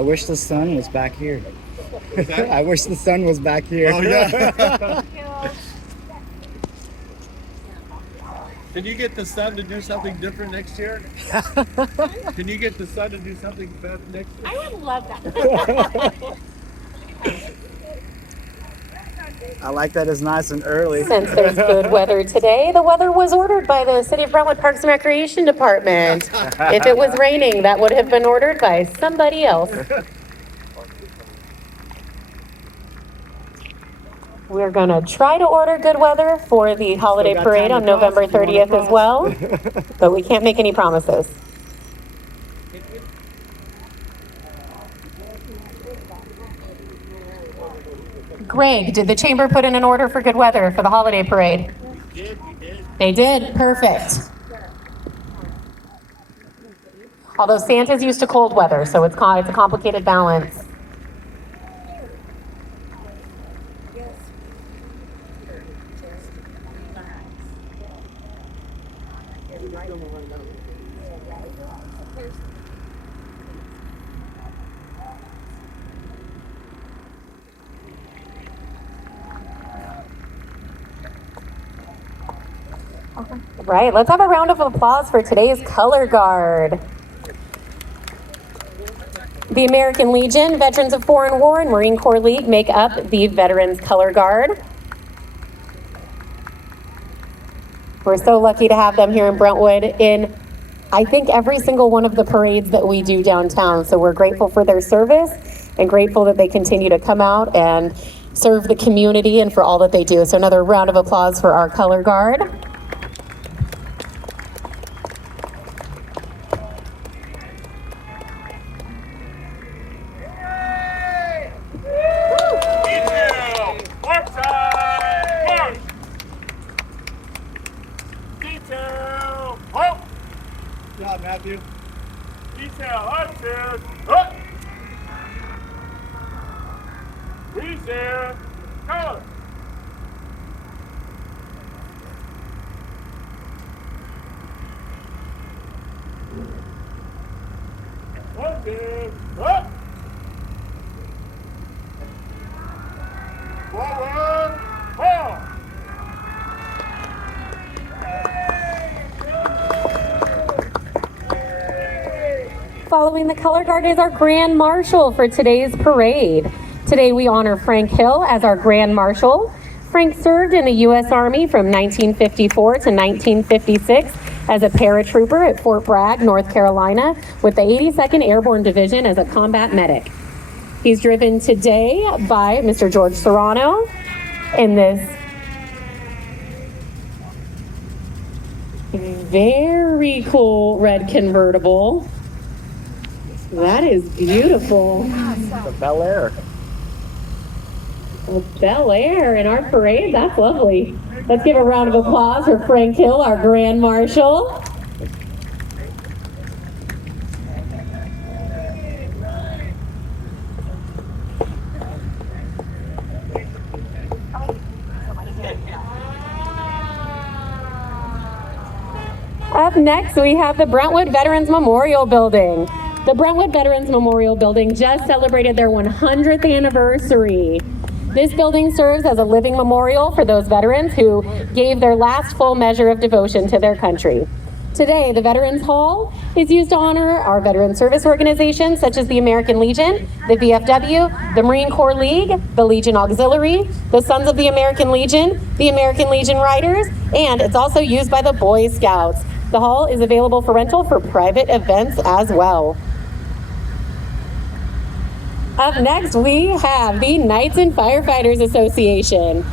I wish the sun was back here. that? I wish the sun was back here. Oh, yeah. Can you get the sun to do something different next year? Can you get the sun to do something better next year? I would love that. I like that it's nice and early. Since there's good weather today, the weather was ordered by the City of Brentwood Parks and Recreation Department. If it was raining, that would have been ordered by somebody else. We're gonna try to order good weather for the holiday got parade time on to cross November if you wanna 30th as cross. well, but we can't make any promises. Greg, did the chamber put in an order for good weather for the holiday parade? We did. They did, perfect. Although Santa's used to cold weather, so it's a complicated balance. Right, let's have a round of applause for today's color guard. The American Legion, Veterans of Foreign War, and Marine Corps League make up the Veterans Color Guard. We're so lucky to have them here in Brentwood in, I think, every single one of the parades that we do downtown. So we're grateful for their service and grateful that they continue to come out and serve the community and for all that they do. So another round of applause for our color guard. Detail! Outside! March! Detail! Halt! Good job, Matthew. Detail! Upstairs! Up! Freeze there! Color! Upstairs! Up! Forward! Ball! Following the color guard is our Grand Marshal for today's parade. Today we honor Frank Hill as our Grand Marshal. Frank served in the U.S. Army from 1954 to 1956 as a paratrooper at Fort Bragg, North Carolina, with the 82nd Airborne Division as a combat medic. He's driven today by Mr. George Serrano in this very cool red convertible. That is beautiful. The Bel Air. Bel Air in our parade, that's lovely. Let's give a round of applause for Frank Hill, our Grand Marshal. Up next, we have the Brentwood Veterans Memorial Building. The Brentwood Veterans Memorial Building just celebrated their 100th anniversary. This building serves as a living memorial for those veterans who gave their last full measure of devotion to their country. Today, the Veterans Hall is used to honor our veteran service organizations such as the American Legion, the VFW, the Marine Corps League, the Legion Auxiliary, the Sons of the American Legion Riders, and it's also used by the Boy Scouts. The hall is available for rental for private events as well. Up next, we have the Knights and Firefighters Association.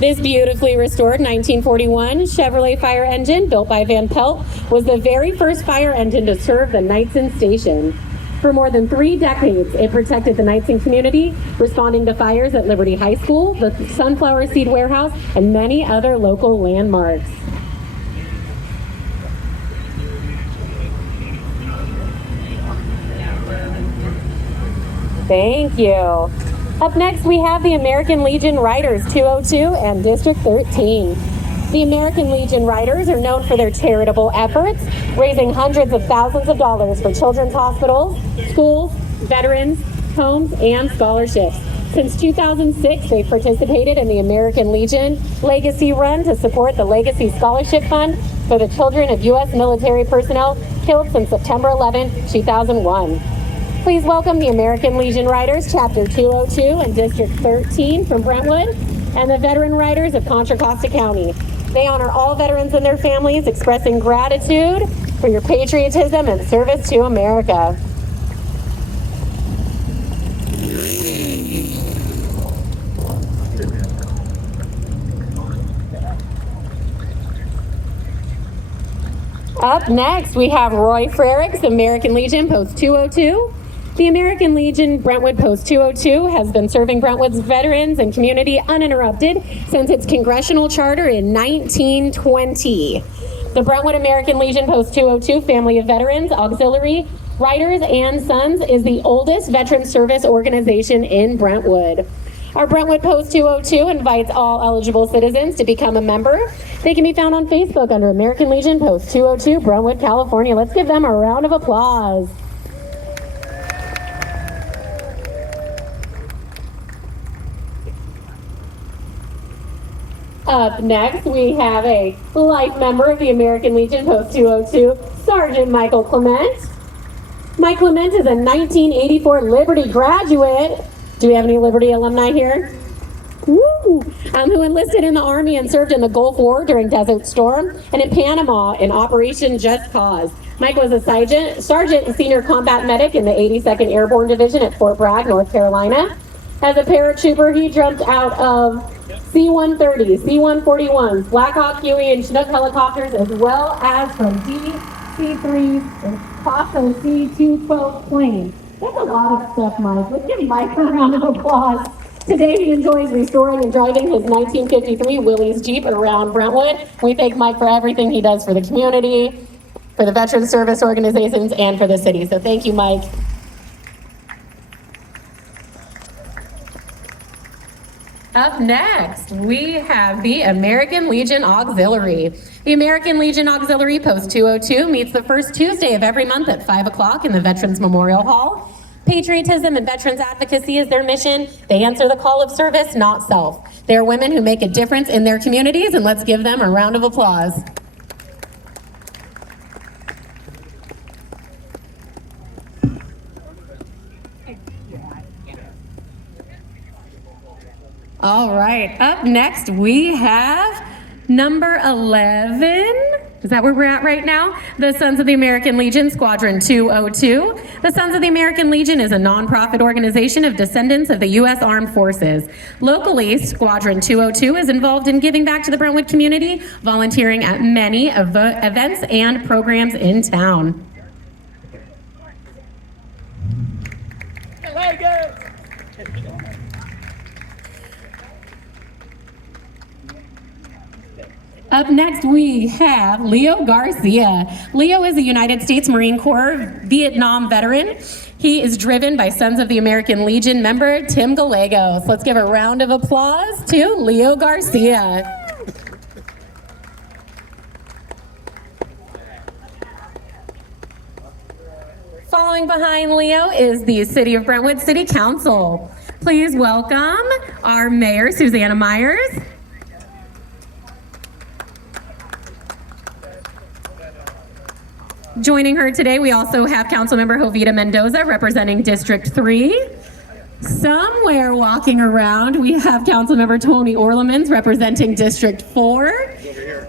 This beautifully restored 1941 Chevrolet fire engine built by Van Pelt was the very first fire engine to serve the Knightson station. For more than 3 decades, it protected the Knightson community, responding to fires at Liberty High School, the Sunflower Seed Warehouse, and many other local landmarks. Thank you. Up next, we have the American Legion Riders 202 and District 13. The American Legion Riders are known for their charitable efforts, raising hundreds of thousands of dollars for children's hospitals, schools, veterans, homes, and scholarships. Since 2006, they've participated in the American Legion Legacy Run to support the Legacy Scholarship Fund for the children of U.S. military personnel killed since September 11, 2001. Please welcome the American Legion Riders, Chapter 202 and District 13 from Brentwood, and the Veteran Riders of Contra Costa County. They honor all veterans and their families, expressing gratitude for your patriotism and service to America. Up next, we have Roy Frericks, American Legion, Post 202. The American Legion Brentwood Post 202 has been serving Brentwood's veterans and community uninterrupted since its congressional charter in 1920. The Brentwood American Legion Post 202 family of veterans, auxiliary, riders, and sons is the oldest veteran service organization in Brentwood. Our Brentwood Post 202 invites all eligible citizens to become a member. They can be found on Facebook under American Legion Post 202, Brentwood, California. Let's give them a round of applause. Up next, we have a life member of the American Legion Post 202, Sergeant Michael Clement. Mike Clement is a 1984 Liberty graduate. Do we have any Liberty alumni here? Woo! Who enlisted in the Army and served in the Gulf War during Desert Storm and in Panama in Operation Just Cause. Mike was a sergeant and senior combat medic in the 82nd Airborne Division at Fort Bragg, North Carolina. As a paratrooper, he jumped out of C-130s, C-141s, Black Hawk, Huey, and Chinook helicopters, as well as from DC-3s and Paso C-212 planes. That's a lot of stuff, Mike. Let's give Mike a round of applause. Today he enjoys restoring and driving his 1953 Willys Jeep around Brentwood. We thank Mike for everything he does for the community, for the veteran service organizations, and for the city. So thank you, Mike. Up next, we have the American Legion Auxiliary. The American Legion Auxiliary Post 202 meets the first Tuesday of every month at 5 o'clock in the Veterans Memorial Hall. Patriotism and veterans advocacy is their mission. They answer the call of service, not self. They are women who make a difference in their communities, and let's give them a round of applause. All right, up next we have number 11. Is that where we're at right now? The Sons of the American Legion, Squadron 202. The Sons of the American Legion is a nonprofit organization of descendants of the U.S. Armed Forces. Locally, Squadron 202 is involved in giving back to the Brentwood community, volunteering at many events and programs in town. Up next, we have Leo Garcia. Leo is a United States Marine Corps Vietnam veteran. He is driven by Sons of the American Legion member Tim Gallegos. Let's give a round of applause to Leo Garcia. Following behind Leo is the City of Brentwood City Council. Please welcome our Mayor, Susanna Myers. Joining her today, we also have Councilmember Jovita Mendoza representing District 3. Somewhere walking around, we have Councilmember Tony Orlemans representing District 4. Over here.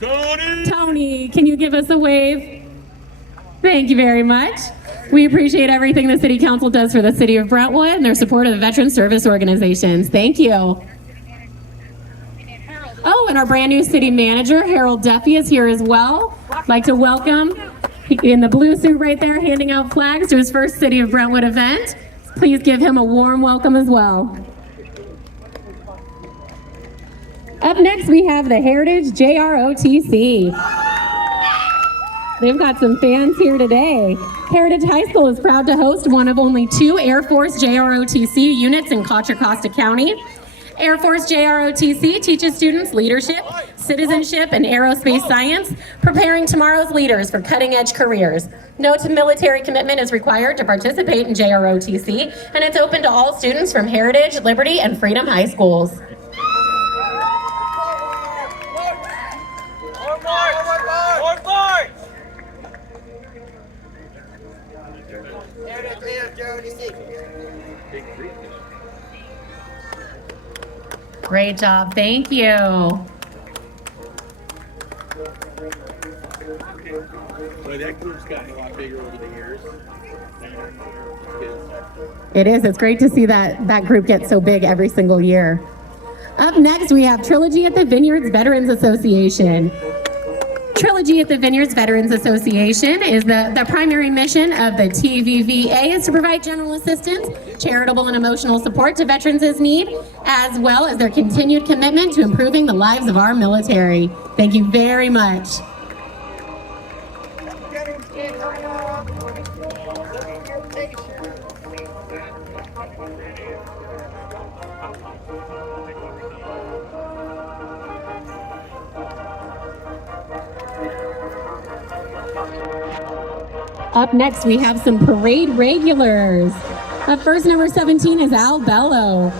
Tony! Tony, can you give us a wave? Thank you very much. We appreciate everything the City Council does for the City of Brentwood and their support of the veteran service organizations. Thank you. Oh, and our brand new city manager, Harold Duffy, is here as well. I'd like to welcome, in the blue suit right there, handing out flags to his first City of Brentwood event. Please give him a warm welcome as well. Up next, we have the Heritage JROTC. They've got some fans here today. Heritage High School is proud to host one of only 2 Air Force JROTC units in Contra Costa County. Air Force JROTC teaches students leadership, citizenship, and aerospace science, preparing tomorrow's leaders for cutting-edge careers. No military commitment is required to participate in JROTC, and it's open to all students from Heritage, Liberty, and Freedom High Schools. Great job, thank you. Boy, that group's gotten a lot bigger over the years. It is, it's great to see that group get so big every single year. Up next, we have Trilogy at the Vineyards Veterans Association. Trilogy at the Vineyards Veterans Association is the primary mission of the TVVA is to provide general assistance, charitable and emotional support to veterans as need, as well as their continued commitment to improving the lives of our military. Thank you very much. Up next, we have some parade regulars. Up first, number 17 is Al Bello.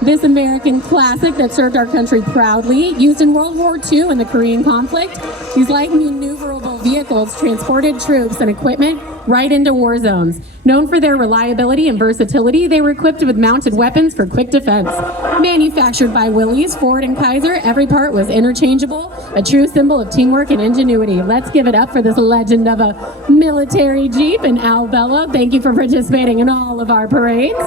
This American classic that served our country proudly, used in World War II in the Korean conflict. These light maneuverable vehicles transported troops and equipment right into war zones. Known for their reliability and versatility, they were equipped with mounted weapons for quick defense. Manufactured by Willys, Ford, and Kaiser, every part was interchangeable, a true symbol of teamwork and ingenuity. Let's give it up for this legend of a military Jeep and Al Bello. Thank you for participating in all of our parades.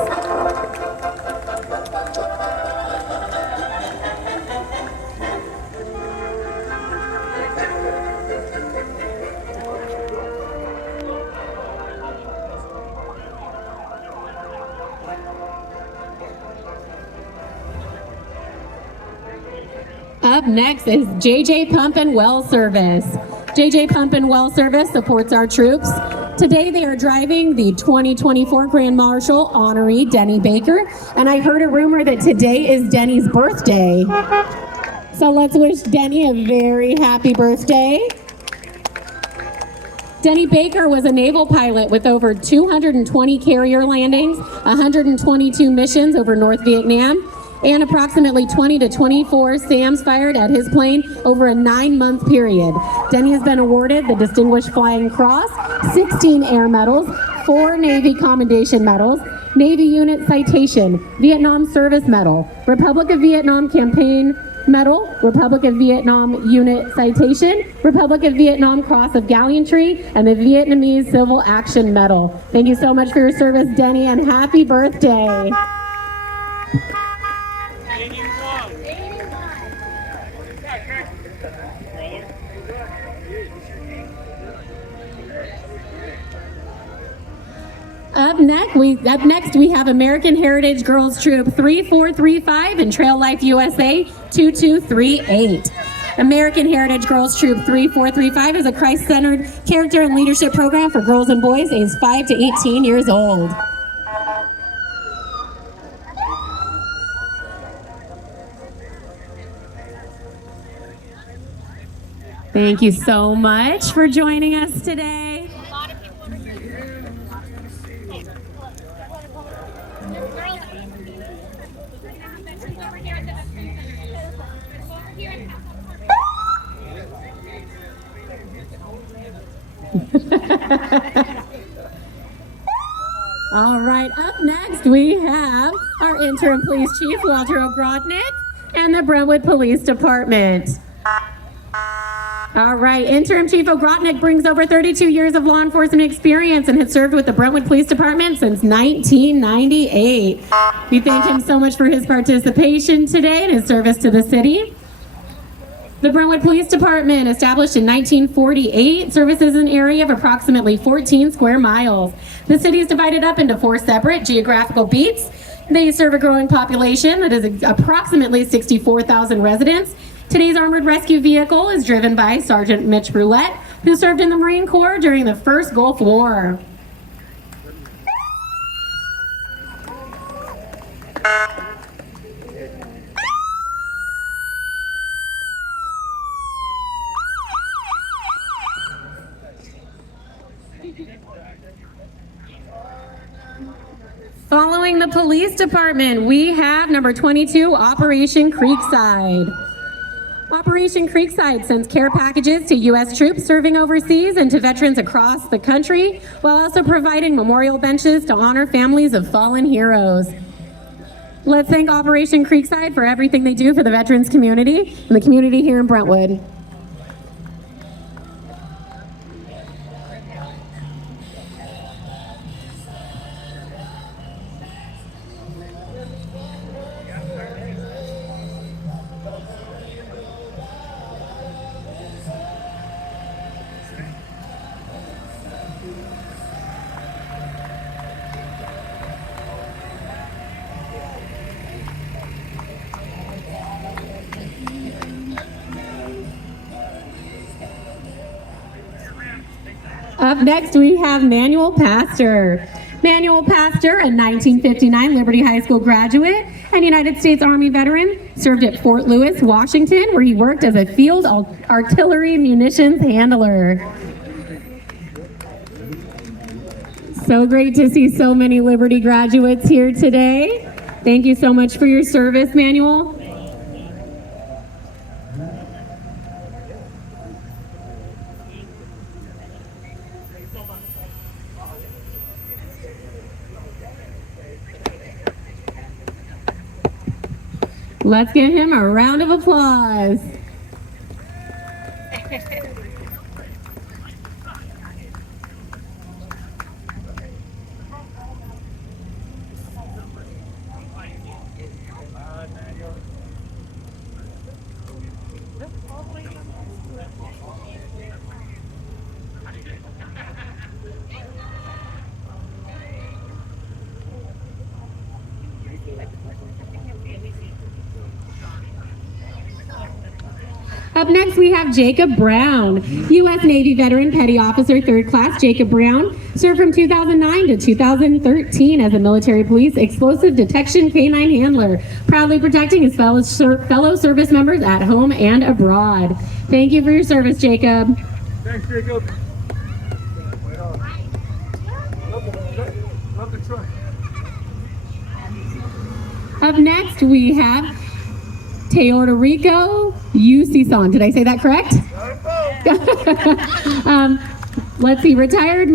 Up next is JJ Pump and Well Service. JJ Pump and Well Service supports our troops. Today they are driving the 2024 Grand Marshal honoree Denny Baker, and I heard a rumor that today is Denny's birthday. So let's wish Denny a very happy birthday. Denny Baker was a naval pilot with over 220 carrier landings, 122 missions over North Vietnam, and approximately 20 to 24 SAMs fired at his plane over a 9-month period. Denny has been awarded the Distinguished Flying Cross, 16 Air Medals, 4 Navy Commendation Medals, Navy Unit Citation, Vietnam Service Medal, Republic of Vietnam Campaign Medal, Republic of Vietnam Unit Citation, Republic of Vietnam Cross of Gallantry, and the Vietnamese Civil Action Medal. Thank you so much for your service, Denny, and happy birthday. Up next, we have American Heritage Girls Troop 3435 and Trail Life USA 2238. American Heritage Girls Troop 3435 is a Christ-centered character and leadership program for girls and boys aged 5 to 18 years old. Thank you so much for joining us today. All right, up next we have our interim police chief, Walter Ogrodnik, and the Brentwood Police Department. All right, interim chief Ogrodnik brings over 32 years of law enforcement experience and has served with the Brentwood Police Department since 1998. We thank him so much for his participation today and his service to the city. The Brentwood Police Department, established in 1948, services an area of approximately 14 square miles. The city is divided up into 4 separate geographical beats. They serve a growing population that is approximately 64,000 residents. Today's armored rescue vehicle is driven by Sergeant Mitch Brulette, who served in the Marine Corps during the First Gulf War. Representing the police department, we have number 22, Operation Creekside. Operation Creekside sends care packages to U.S. troops serving overseas and to veterans across the country, while also providing memorial benches to honor families of fallen heroes. Let's thank Operation Creekside for everything they do for the veterans community and the community here in Brentwood. Up next, we have Manuel Pastor. Manuel Pastor, a 1959 Liberty High School graduate and United States Army veteran, served at Fort Lewis, Washington, where he worked as a field artillery munitions handler. So great to see so many Liberty graduates here today. Thank you so much for your service, Manuel. Let's give him a round of applause. Up next, we have Jacob Brown, U.S. Navy veteran, Petty Officer, 3rd Class. Jacob Brown served from 2009 to 2013 as a military police explosive detection canine handler, proudly protecting his fellow service members at home and abroad. Thank you for your service, Jacob. Thanks, Jacob. Love the truck. Up next, we have Teodorico Yusisan. Did I say that correct? Let's see. Retired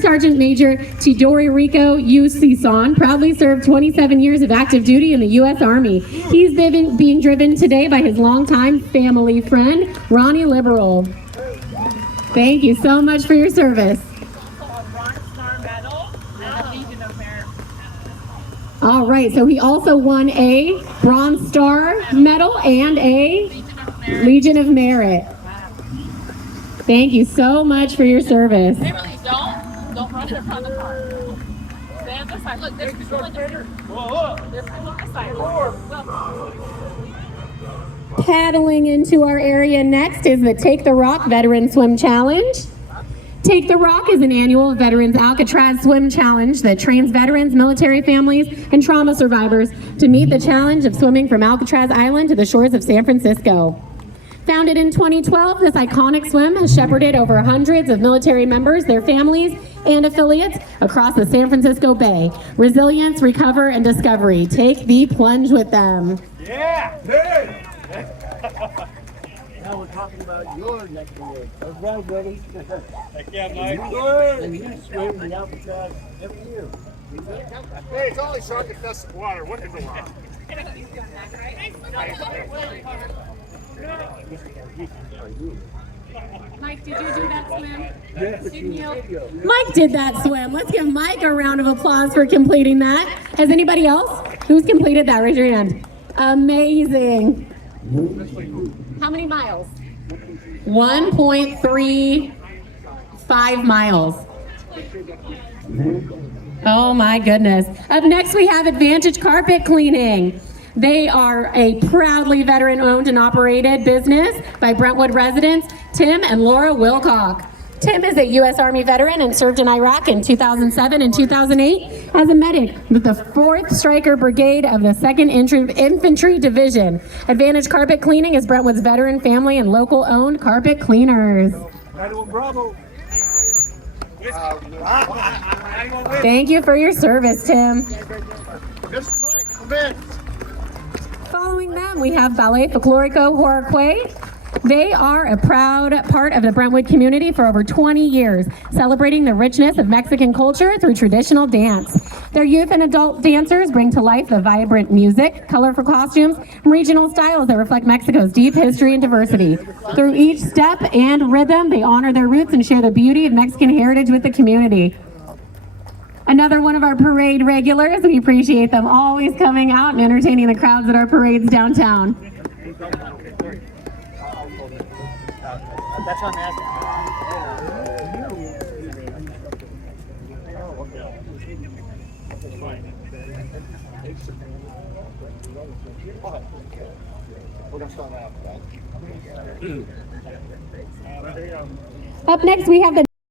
Sergeant Major Teodorico Yusisan proudly served 27 years of active duty in the U.S. Army. He's being driven today by his longtime family friend, Ronnie Liberal. Thank you so much for your service. All right, so he also won a Bronze Star Medal and a Legion of Merit. Thank you so much for your service. They really don't rush in front of the car. Stay on this side. Look, there's people on this side. There's people on this side. Look. Paddling into our area next is the Take the Rock Veteran Swim Challenge. Take the Rock is an annual Veterans Alcatraz Swim Challenge that trains veterans, military families, and trauma survivors to meet the challenge of swimming from Alcatraz Island to the shores of San Francisco. Founded in 2012, this iconic swim has shepherded over hundreds of military members, their families, and affiliates across the San Francisco Bay. Resilience, recover, and discovery. Take the plunge with them. Yeah! Hey! Now we're talking about your next year. That's right, buddy. Heck yeah, Mike. And you swim the Alcatraz every year. Hey, it's only shark infested water. What is the law? Mike, did you do that swim? Yes, Mike did that swim. Let's give Mike a round of applause for completing that. Has anybody else who's completed that? Raise your hand. Amazing. How many miles? 1.35 miles. Oh my goodness. Up next we have Advantage Carpet Cleaning. They are a proudly veteran-owned and operated business by Brentwood residents Tim and Laura Wilcock. Tim is a U.S. Army veteran and served in Iraq in 2007 and 2008 as a medic with the 4th Stryker Brigade of the 2nd Infantry Division. Advantage Carpet Cleaning is Brentwood's veteran, family, and local-owned carpet cleaners. Bravo. Thank you for your service, Tim. Mr. Mike, come in. Following them, we have Ballet Folklorico Horquay. They are a proud part of the Brentwood community for over 20 years, celebrating the richness of Mexican culture through traditional dance. Their youth and adult dancers bring to life the vibrant music, colorful costumes, and regional styles that reflect Mexico's deep history and diversity. Through each step and rhythm, they honor their roots and share the beauty of Mexican heritage with the community. Another one of our parade regulars. We appreciate them always coming out and entertaining the crowds at our parades downtown. That's what I'm asking. We're gonna start out. Up next, we have the